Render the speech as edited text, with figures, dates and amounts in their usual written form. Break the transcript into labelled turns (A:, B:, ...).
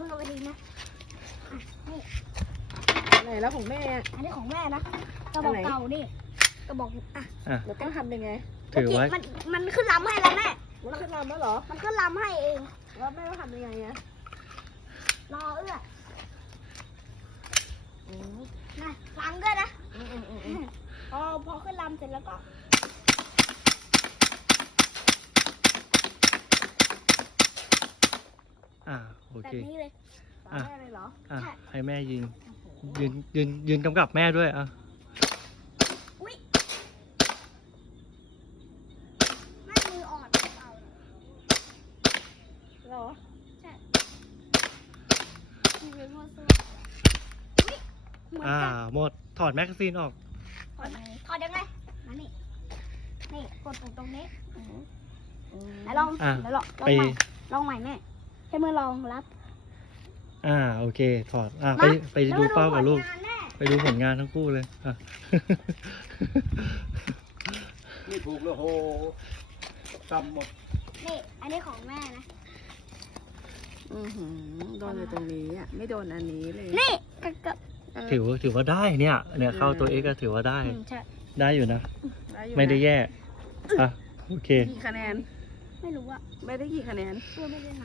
A: ลงไปทีนะนี่
B: ไหนแล้วของแม่
A: อันนี้ของแม่นะกระบอกเก่านี่กระบอกอ่ะ
B: แล้วก็ทำยังไง
C: ถือไว้
A: มันขึ้นลำให้แล้วแม่
B: มันขึ้นลำแล้วเหรอ
A: มันขึ้นลำให้เอง
B: แล้วแม่ต้องทำยังไงอะ
A: รอเอื้อนะล้างด้วยนะพอขึ้นลำเสร็จแล้วก็
C: โอ
A: แบบ
C: เค
A: นี้เลย
B: ตามแม่เลยเหรอ
C: ให้แม่ยิงยืนกำกับแม่ด้วย
A: อุ้ยแม่มืออ่อนเปล่า
B: เหรอ
A: ใช่มือมั่วซั่วอุ้ยเหมือน
C: หมดถอดแมกกาซีนออก
A: ถอดยังไงมานี่นี่กดตรงนี้แล้วลองแล้วลอง
C: ไป
A: ลองใหม่แม่ใช้มือลองรับ
C: โอเคถอดไปดูเป้ากับลูก ไปดูผลงานทั้งคู่เลย
D: นี่ถูกแล้วโหจำหมด
A: นี่อันนี้ของแม่นะ
B: โดนอยู่ตรงนี้อ่ะไม่โดนอันนี้เลย
A: นี่ก็
C: ถือว่าได้เนี่ยเข้าตัวเอ็กก็ถือว่าได้
A: ใช่
C: ได้อยู่นะ
B: อยู่นะ
C: ไม่ได้แย่โอเค
B: กี่คะแนน
A: ไม่รู้อะ
B: ไม่ได้กี่คะแนน
A: ไม่ได้